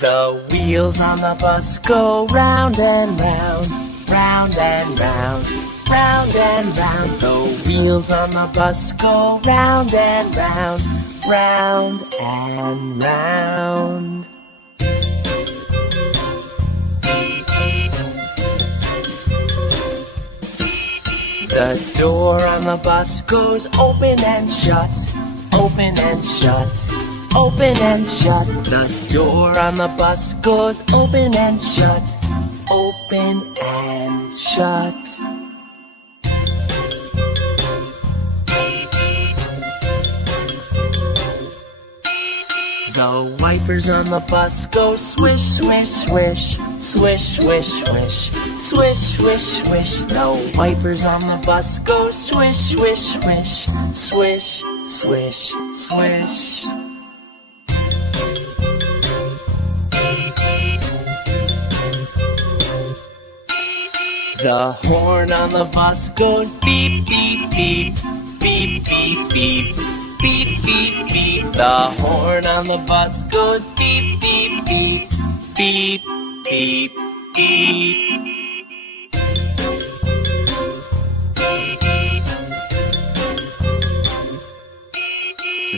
The wheels on the bus go round and round, round and round, round and round. The wheels on the bus go round and round, round and round. The door on the bus goes open and shut, open and shut, open and shut. The door on the bus goes open and shut, open and shut. The wipers on the bus go swish, swish, swish, swish, swish, swish, swish, swish, swish. The wipers on the bus go swish, swish, swish, swish, swish, swish. The horn on the bus goes beep, beep, beep, beep, beep, beep, beep, beep, beep. The horn on the bus goes beep, beep, beep, beep, beep, beep.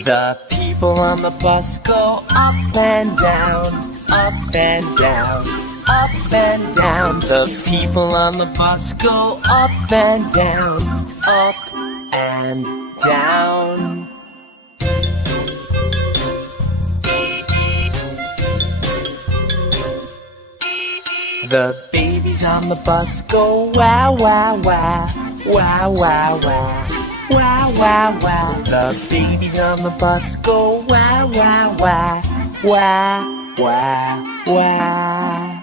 The people on the bus go up and down, up and down, up and down. The people on the bus go up and down, up and down. The babies on the bus go wow, wow, wow, wow, wow, wow, wow, wow, wow. The babies on the bus go wow, wow, wow, wow, wow, wow.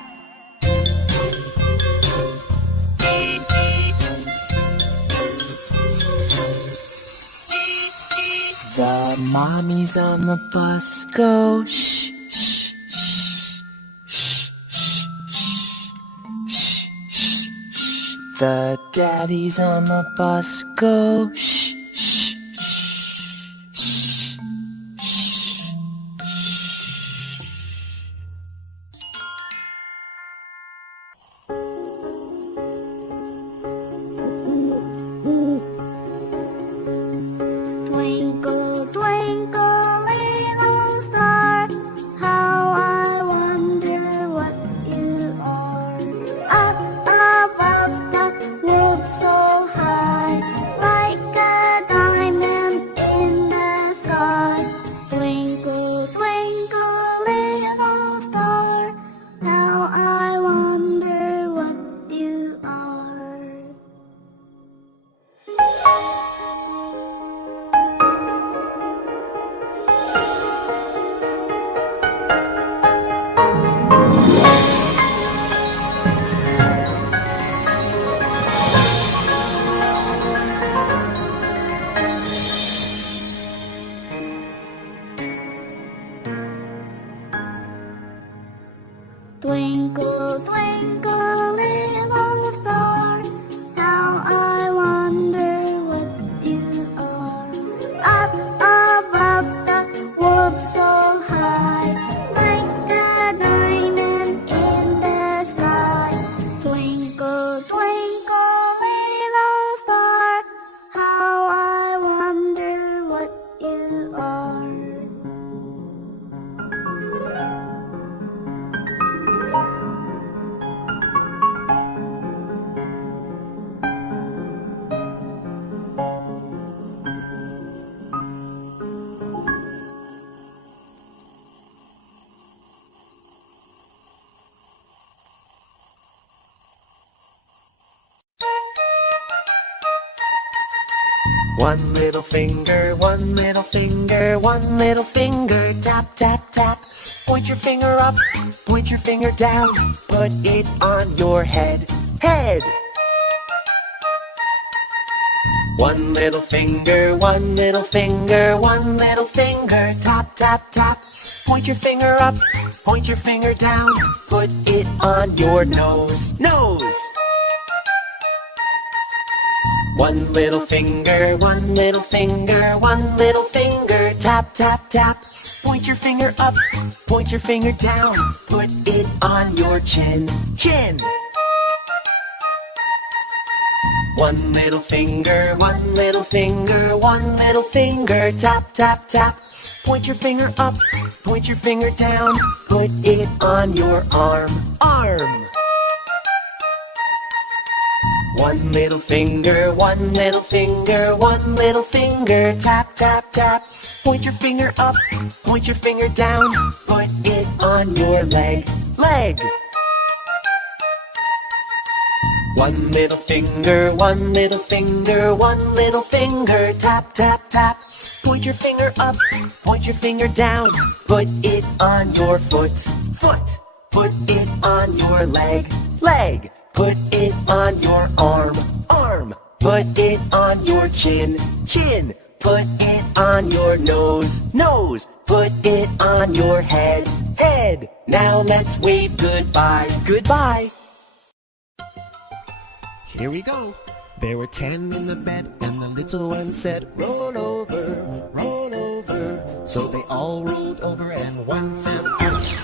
The mommies on the bus go shh, shh, shh, shh, shh, shh, shh. The daddies on the bus go shh, shh, shh, shh, shh. Twinkle, twinkle, little star, how I wonder what you are. Up above the world so high, like a diamond in the sky. Twinkle, twinkle, little star, how I wonder what you are. Twinkle, twinkle, little star, how I wonder what you are. Up above the world so high, like a diamond in the sky. Twinkle, twinkle, little star, how I wonder what you are. One little finger, one little finger, one little finger, tap, tap, tap. Point your finger up, point your finger down, put it on your head, head. One little finger, one little finger, one little finger, tap, tap, tap. Point your finger up, point your finger down, put it on your nose, nose. One little finger, one little finger, one little finger, tap, tap, tap. Point your finger up, point your finger down, put it on your chin, chin. One little finger, one little finger, one little finger, tap, tap, tap. Point your finger up, point your finger down, put it on your arm, arm. One little finger, one little finger, one little finger, tap, tap, tap. Point your finger up, point your finger down, put it on your leg, leg. One little finger, one little finger, one little finger, tap, tap, tap. Point your finger up, point your finger down, put it on your foot, foot. Put it on your leg, leg. Put it on your arm, arm. Put it on your chin, chin. Put it on your nose, nose. Put it on your head, head. Now let's wave goodbye, goodbye. Here we go. There were 10 in the bed, and the little one said, roll over, roll over. So they all rolled over, and one fell out.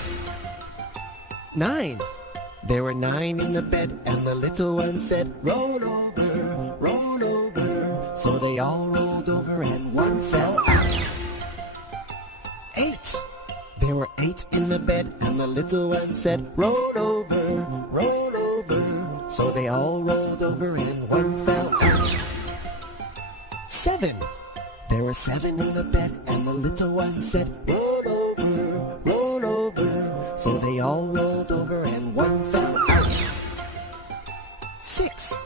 9. There were 9 in the bed, and the little one said, roll over, roll over. So they all rolled over, and one fell out. 8. There were 8 in the bed, and the little one said, roll over, roll over. So they all rolled over, and one fell out. 7. There were 7 in the bed, and the little one said, roll over, roll over. So they all rolled over, and one fell out. 6.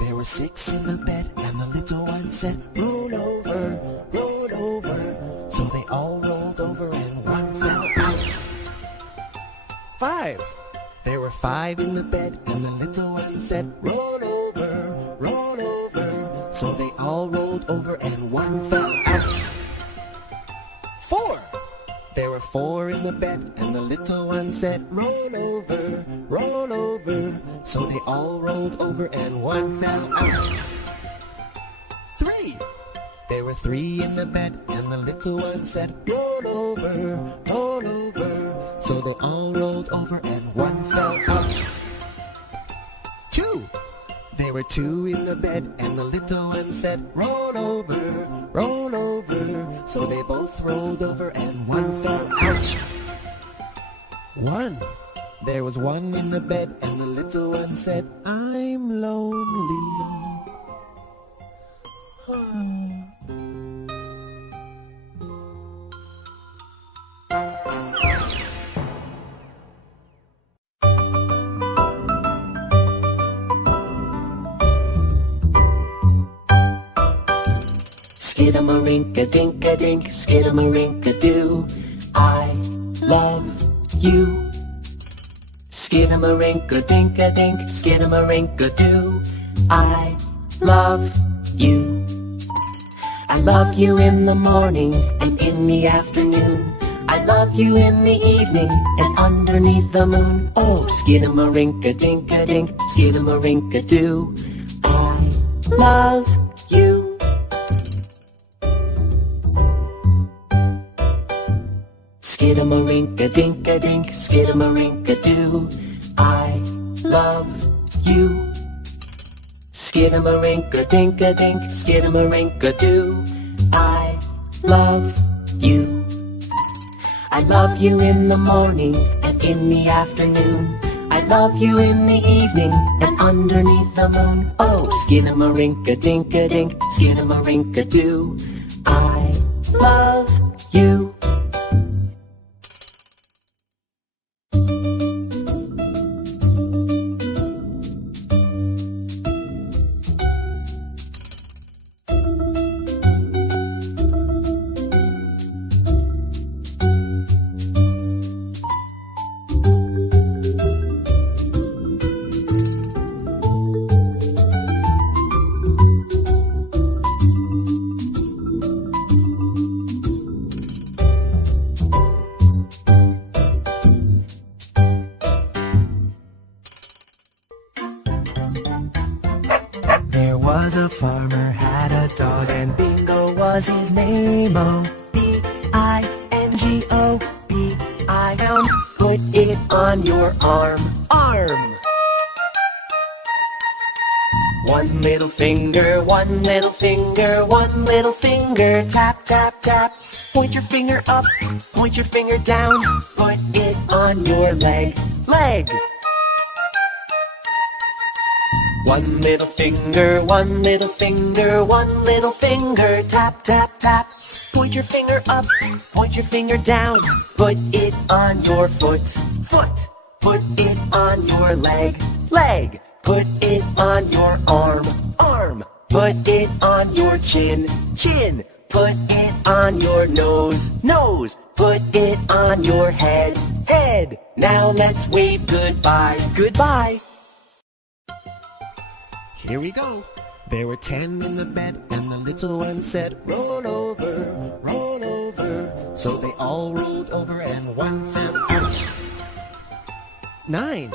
There were 6 in the bed, and the little one said, roll over, roll over. So they all rolled over, and one fell out. 5. There were 5 in the bed, and the little one said, roll over, roll over. So they all rolled over, and one fell out. 4. There were 4 in the bed, and the little one said, roll over, roll over. So they all rolled over, and one fell out. 3. There were 3 in the bed, and the little one said, roll over, roll over. So they all rolled over, and one fell out. 2. There were 2 in the bed, and the little one said, roll over, roll over. So they both rolled over, and one fell out. 1. There was 1 in the bed, and the little one said, I'm lonely. Skidamarinka-dink-a-dink, skidamarinka-doo. I love you. Skidamarinka-dink-a-dink, skidamarinka-doo. I love you. I love you in the morning and in the afternoon. I love you in the evening and underneath the moon. Oh, skidamarinka-dink-a-dink, skidamarinka-doo. I love you. Skidamarinka-dink-a-dink, skidamarinka-doo. I love you. Skidamarinka-dink-a-dink, skidamarinka-doo. I love you. I love you in the morning and in the afternoon. I love you in the evening and underneath the moon. Oh, skidamarinka-dink-a-dink, skidamarinka-doo. I love you. There was a farmer, had a dog, and Bingo was his name. Oh, B-I-N-G-O. B-O-B-I found. Put it on your arm. Arm. One little finger, one little finger, one little finger. Tap, tap, tap. Point your finger up, point your finger down. Put it on your leg. Leg. One little finger, one little finger, one little finger. Tap, tap, tap. Point your finger up, point your finger down. Put it on your foot. Foot. Put it on your leg. Leg. Put it on your arm. Arm. Put it on your chin. Chin. Put it on your nose. Nose. Put it on your head. Head. Now let's wave goodbye. Goodbye. Here we go. There were 10 in the bed, and the little one said, roll over, roll over. So they all rolled over, and one fell out. 9.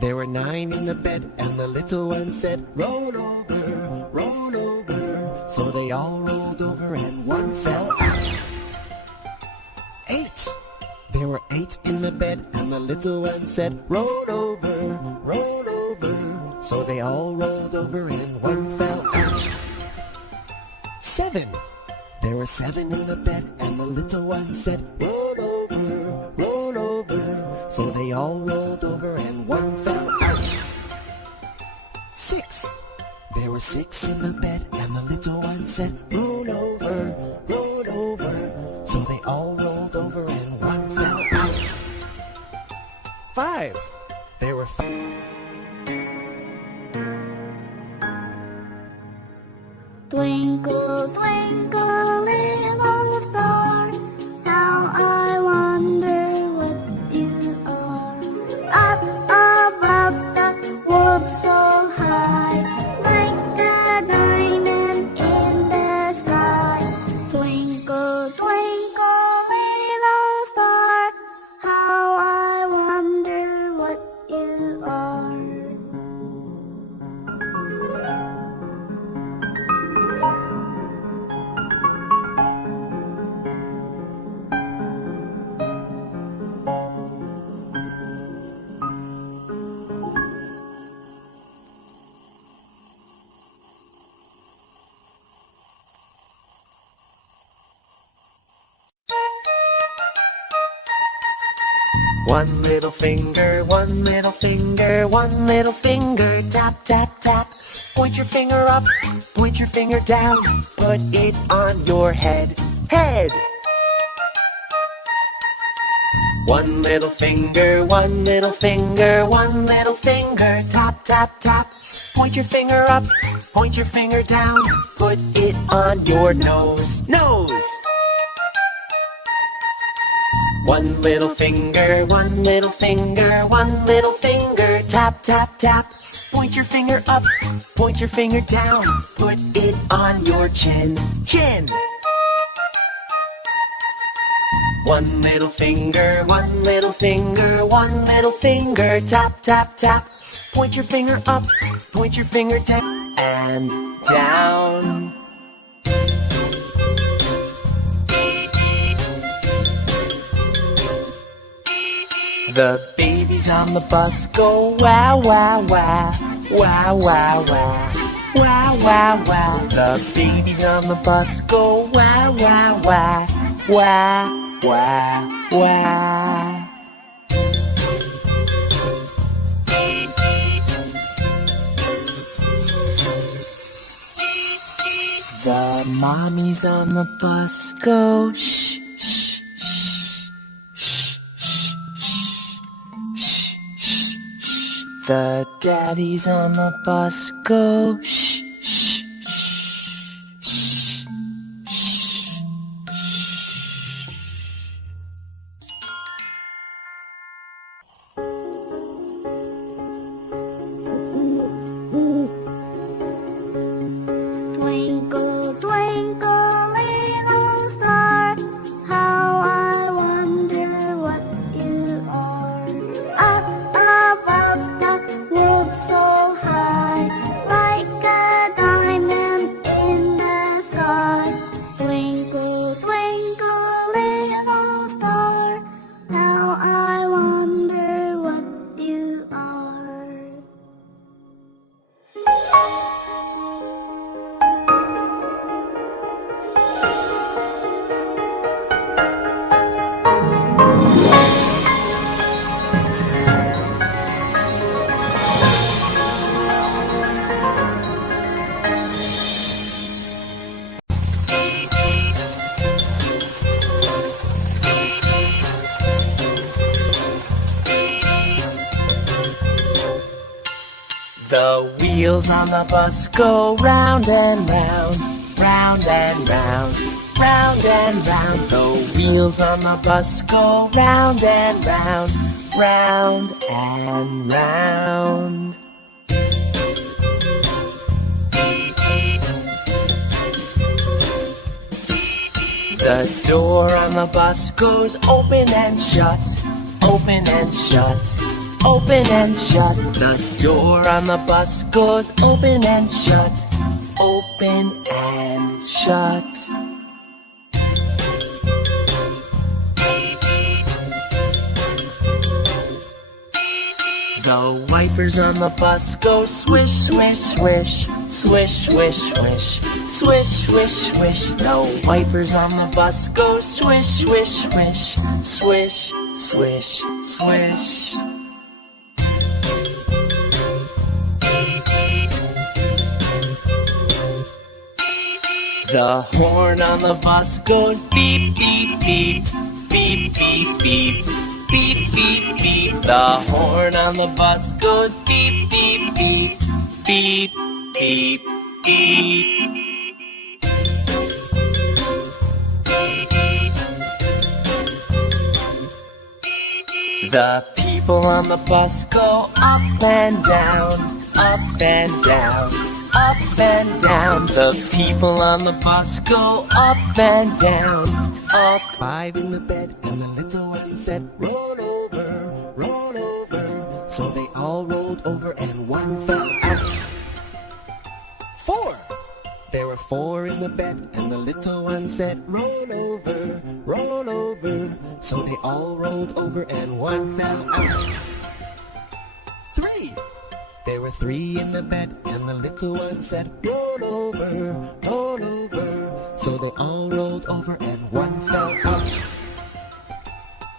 There were 9 in the bed, and the little one said, roll over, roll over. So they all rolled over, and one fell out. 8. There were 8 in the bed, and the little one said, roll over, roll over. So they all rolled over, and one fell out. 7. There were 7 in the bed, and the little one said, roll over, roll over. So they all rolled over, and one fell out. 6. There were 6 in the bed, and the little one said, roll over, roll over. So they all rolled over, and one fell out. 5. There were 5. Twinkle, twinkle, little star, how I wonder what you are. Up above the world so high, like a diamond in the sky. Twinkle, twinkle, little star, how I wonder what you are. One little finger, one little finger, one little finger. Tap, tap, tap. Point your finger up, point your finger down. Put it on your head. Head. One little finger, one little finger, one little finger. Tap, tap, tap. Point your finger up, point your finger down. Put it on your nose. Nose. One little finger, one little finger, one little finger. Tap, tap, tap. Point your finger up, point your finger down. Put it on your chin. Chin. One little finger, one little finger, one little finger. Tap, tap, tap. Point your finger up, point your finger down. And down. The babies on the bus go wow, wow, wow, wow, wow, wow, wow, wow, wow. The babies on the bus go wow, wow, wow, wow, wow, wow. The mommies on the bus go shh, shh, shh, shh, shh, shh, shh. The daddies on the bus go shh, shh, shh, shh, shh. Twinkle, twinkle, little star, how I wonder what you are. Up above the world so high, like a diamond wheels on the bus go round and round, round and round, round and round. The wheels on the bus go round and round, round and round. The door on the bus goes open and shut, open and shut, open and shut. The door on the bus goes open and shut, open and shut. The wipers on the bus go swish, swish, swish, swish, swish, swish, swish, swish, swish. The wipers on the bus go swish, swish, swish, swish, swish, swish. The horn on the bus goes beep, beep, beep, beep, beep, beep, beep, beep, beep. The horn on the bus goes beep, beep, beep, beep, beep, beep. The people on the bus go up and down, up and down, up and down. The people on the bus go up and down, up. 5 in the bed and the little one said, roll over, roll over. So they all rolled over and one fell out. 4. There were 4 in the bed and the little one said, roll over, roll over. So they all rolled over and one fell out. 3. There were 3 in the bed and the little one said, roll over, roll over. So they all rolled over and one fell out.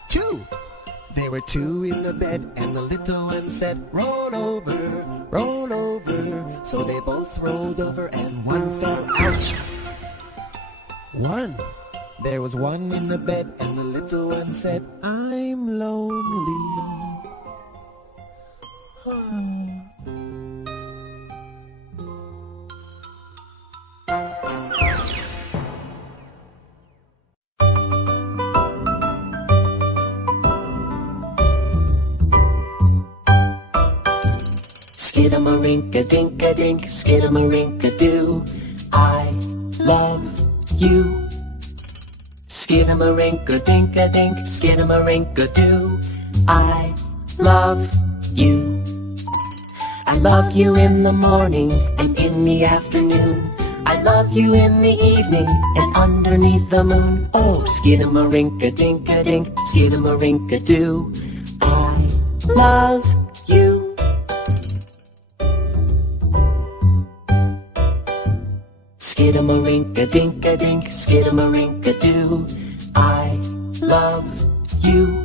2. There were 2 in the bed and the little one said, roll over, roll over. So they both rolled over and one fell out. 1. There was 1 in the bed and the little one said, I'm lonely. Skidamarinka-dink-a-dink, skidamarinka-doo, I love you. Skidamarinka-dink-a-dink, skidamarinka-doo, I love you. I love you in the morning and in the afternoon. I love you in the evening and underneath the moon. Oh, skidamarinka-dink-a-dink, skidamarinka-doo, I love you. Skidamarinka-dink-a-dink, skidamarinka-doo, I love you.